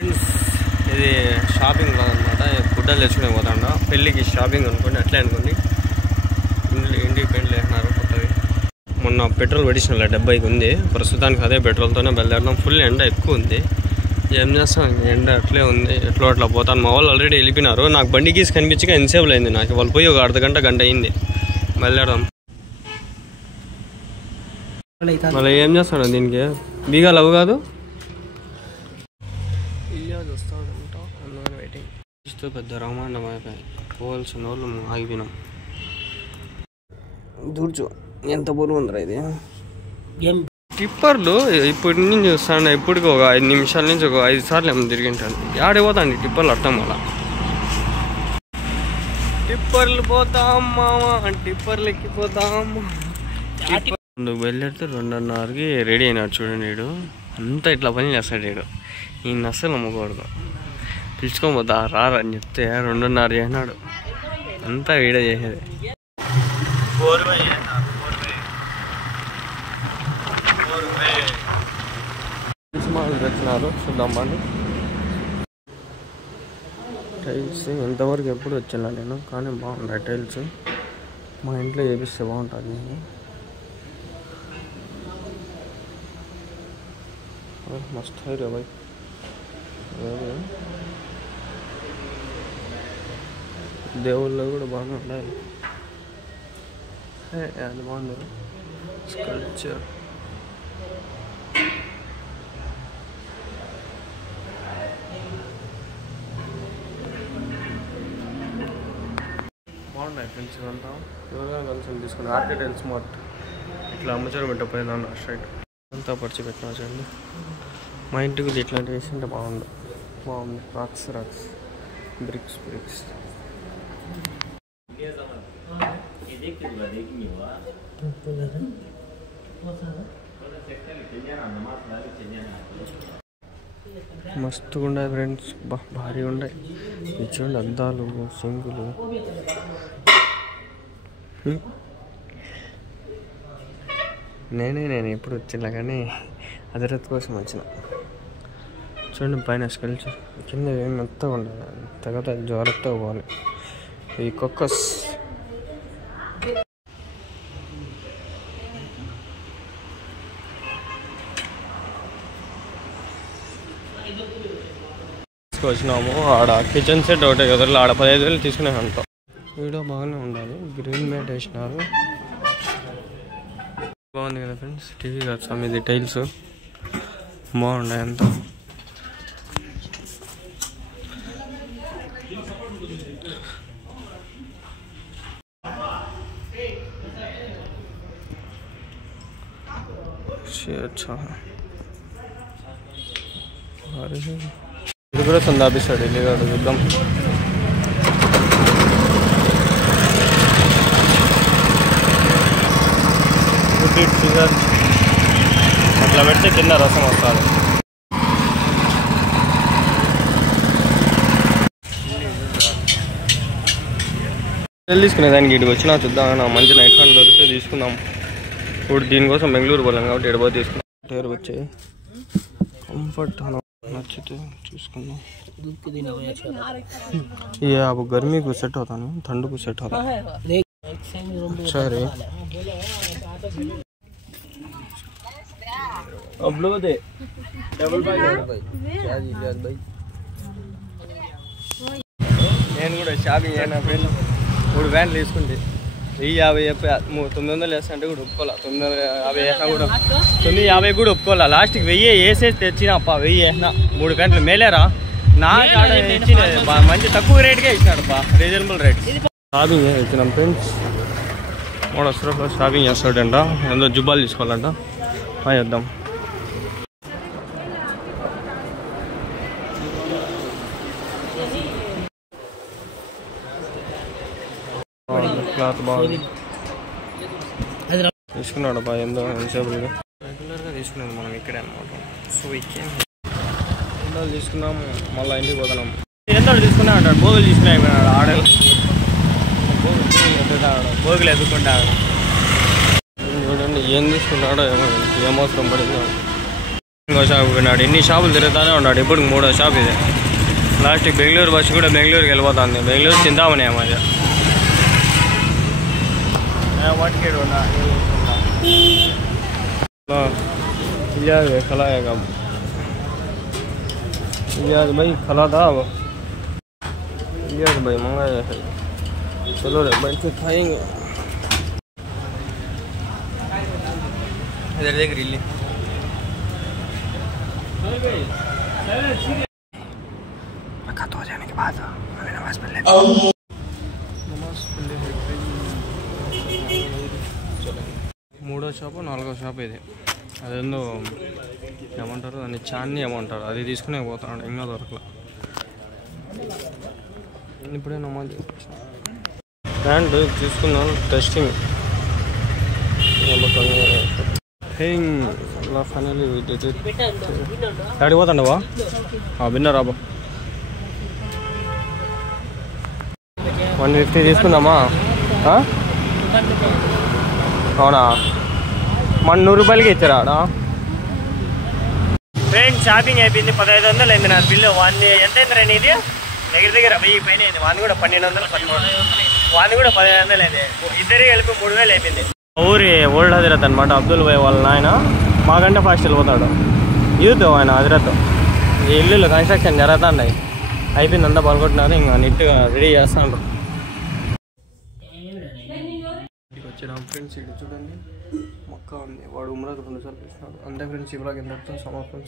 ఇది షాపింగ్ అనమాట. గుడ్డలు తెచ్చుకునే పోతాండా పెళ్ళికి షాపింగ్ అనుకోండి, అట్లే అనుకోండి. ఇంటికి పెయింట్లు వేసినారు కొత్తవి. మొన్న పెట్రోల్ పడిచిన 70కి ఉంది. ప్రస్తుతానికి అదే పెట్రోల్తోనే బయలుదేరడం. ఫుల్ ఎండ ఎక్కువ ఉంది. ఏం చేస్తాం, ఎండ అట్లే ఉంది. ఎట్లా అట్లా పోతాను. మా వాళ్ళు ఆల్రెడీ వెళ్ళిపోయినారు. నాకు బండి గీసి కనిపించగా ఎంతసేపు అయింది. నాకు వాళ్ళు పోయి ఒక అర్ధ గంట అయింది. బయలుదేరదాం. మళ్ళీ ఏం చేస్తాడు దీనికి బీగాలు అవు కాదు. ఇల్లాది వస్తాడంట, అందుకని వెయిటింగ్. ఇస్తూ పెద్ద రహమాండం అయిపోయి పోవాల్సిన వాళ్ళు ఆగిపోయినాం. దూర్చు ఎంత బరువు ఉందిరా ఇది. టిప్పర్లు ఇప్పటి నుంచి చూస్తాను. ఇప్పటికి ఒక 5 నిమిషాల నుంచి ఒక 5 సార్లు ఏమో తిరిగింటాను. ఆడిపోతాండి టిప్పర్లు అట్టం వల్ల. టిప్పర్లు పోతాం మామా, టిప్పర్లు ఎక్కిపోతాం. ముందుకు బయలుదేరితే 2:30కి రెడీ అయినాడు చూడండి. వీడు అంతా ఇట్లా పని చేస్తాడు. వీడు ఈయన అస్సలు నమ్మకూడదు. పిలుచుకోపోతా రారా అని చెప్తే 2:30 చేసినాడు. అంతా వీడే చేసేది. తెచ్చినారు చూద్దామని. టైల్స్ ఎంతవరకు ఎప్పుడు వచ్చాను నేను, కానీ బాగున్నాయి టైల్స్. మా ఇంట్లో వేపిస్తే బాగుంటుంది. నేను మస్తు హై రే భాయ్. దేవుళ్ళు కూడా బాగానే ఉండాలి. అది బాగుంది స్కల్ప్చర్. బాగున్నాయి ఫ్రెండ్స్. ఇదంతా ఎవరైనా కలిసి తీసుకుని ఆర్కిటెల్ స్మార్ట్ ఇట్లా అమ్మచారు పెట్టకపోయినా స్ట్రైట్ అంతా పరిచి పెట్టినా చూడండి. మా ఇంటికి ఇట్లాంటివి వేసింటే బాగుంది. రాక్స్ బ్రిక్స్ మస్తుగా ఉన్నాయి ఫ్రెండ్స్. భారీ ఉన్నాయి. ఇది చూడండి, అద్దాలు, సింగులు. నేను ఎప్పుడు వచ్చినా కానీ అదరత్ కోసం వచ్చిన. చూడండి పైన స్కల్చర్, కింద ఏమి మెత్తగా ఉండదు. తర్వాత జాగ్రత్తగా పోవాలి. ఈ కొక్కస్ తీసుకొచ్చినాము. ఆడ కిచెన్ సెట్ ఒకటే కదా, ఆడ 15,000 తీసుకునే అంటాం. వీడియో బాగానే ఉండాలి. గ్రీన్ మ్యాట్ వేసినారు, బాగుంది కదా ఫ్రెండ్స్. టీవీ కాదు సార్, ఇది టైల్స్ బాగున్నాయి అంతా. ఇది కూడా సందాపిస్తాడు. ఇల్లు చూద్దాం. ఫిగర్ అట్లా పెడితే కింద రసం వస్తుంది. తీసుకునే దానికి ఇటుకు వచ్చినా చూద్దాం. మంచి నైట్ ఫ్యాన్ దొరికితే తీసుకుందాం. ఇప్పుడు దీనికోసం బెంగళూరు పోలేం కాబట్టి ఎడబో తీసుకున్నాం. టైర్ వచ్చాయి, కంఫర్ట్ నచ్చితే చూసుకుందాం. ये अब गर्मी को सेट होता नहीं, ठंड को सेट होता है. सर अब लो दे डबल बाय क्या जी लिया भाई. నేను కూడా షాపింగ్ అయినా ఫ్రెండ్ 3 వ్యాన్లు తీసుకుంటే 1050 చెప్పి 900 వేస్తా అంటే కూడా ఒప్పుకోవాలి. 950 వేసినా కూడా 950 కూడా ఒప్పుకోవాలి. లాస్ట్కి 1000 వేసేసి తెచ్చినా అప్ప. 1000 వేసినా 3 గంటలు మేలేరా. నా కాడ ఇచ్చిన మంచి తక్కువ రేట్గా ఇచ్చినాడు బా, రీజనబుల్ రేట్. షాపింగ్ ఇచ్చినాం ఫ్రెండ్స్. 3 షాపింగ్ చేస్తాడంట. ఏదో జుబ్బాలు తీసుకోవాలంట. చేద్దాం. క్లాత్ బాగుంది తీసుకున్నాడు బా. ఎంతో ఎంతసేపు రెగ్యులర్గా తీసుకున్నాను మనం ఇక్కడే అనమాట. సో ఇచ్చేం తీసుకున్నాము. మళ్ళీ ఇంటికి పోతున్నాం. ఎంతో తీసుకున్నా అంటాడు. బోగులు తీసుకున్నా అయిపోయినాడు. ఆడలు బోగులు ఎదుర్కొంటాడు. చూడండి ఏం తీసుకున్నాడో ఏమో, ఏమవసరం పడిందో. ఇంకో షాప్ ఉన్నాడు. ఇన్ని షాపులు తిరుగుతూనే ఉన్నాడు. ఇప్పుడు 3వ షాప్ ఇది. లాస్ట్ బెంగళూరు బస్సు కూడా బెంగళూరుకి వెళ్ళిపోతుంది. బెంగళూరు చింతామణి అమ్మాయి खलाएगा यार भाई खला था अब यार भाई मंगाया है. चलो रे बैठ के खाएंगे. इधर देख रिली खत्म हो जाने के बाद हमें नमाज पढ़ लेते. మూడో షాపు 4వ షాపు ఇది. అదేందో ఏమంటారు దాన్ని చాన్ని ఏమంటారు, అది తీసుకునే పోతాడు. ఇంకా దొరకల. ఇప్పుడే నమాజ్ ప్యాంట్ తీసుకున్నాను. టెస్టింగ్ ఫైనల్లీ అడిగిపోతాండవా విన్నారాబా. 150 తీసుకుందామా? అవునా? మన 100 రూపాయలకి ఇచ్చారా ఆడ? ఫ్రెండ్స్ షాపింగ్ అయిపోయింది. 1500 అయింది నా బిల్లు. ఎంత అయింది రండి? ఇది దగ్గర 1000 పైన అయింది. వాంది కూడా 1200 1300, వాంది కూడా 1500 అయింది. ఇద్దరికి వెళ్ళి 3000 అయిపోయింది. ఊరి ఓల్డ్ హజరత్ అనమాట. అబ్దుల్ భాయ్ వాళ్ళ ఆయన మాకంటే ఫాస్ట్ వెళ్ళిపోతాడు. యూత్ ఆయన హజరత్. ఈ ఇల్లు కన్స్ట్రక్షన్ జరుగుతున్నాయి. అయిపోయింది, అంతా పాల్గొంటున్నారు. ఇంకా నీట్గా రెడీ చేస్తాను. వచ్చాం ఫ్రెండ్స్. ఇక్కడ చూడండి మొక్క ఉంది. వాడు ఉమ్రాకు 2 సార్లు పిలిచినాడు. అంతే ఫ్రెండ్స్, ఈ బ్లాగ్ ఎంతటితో సమాప్తం.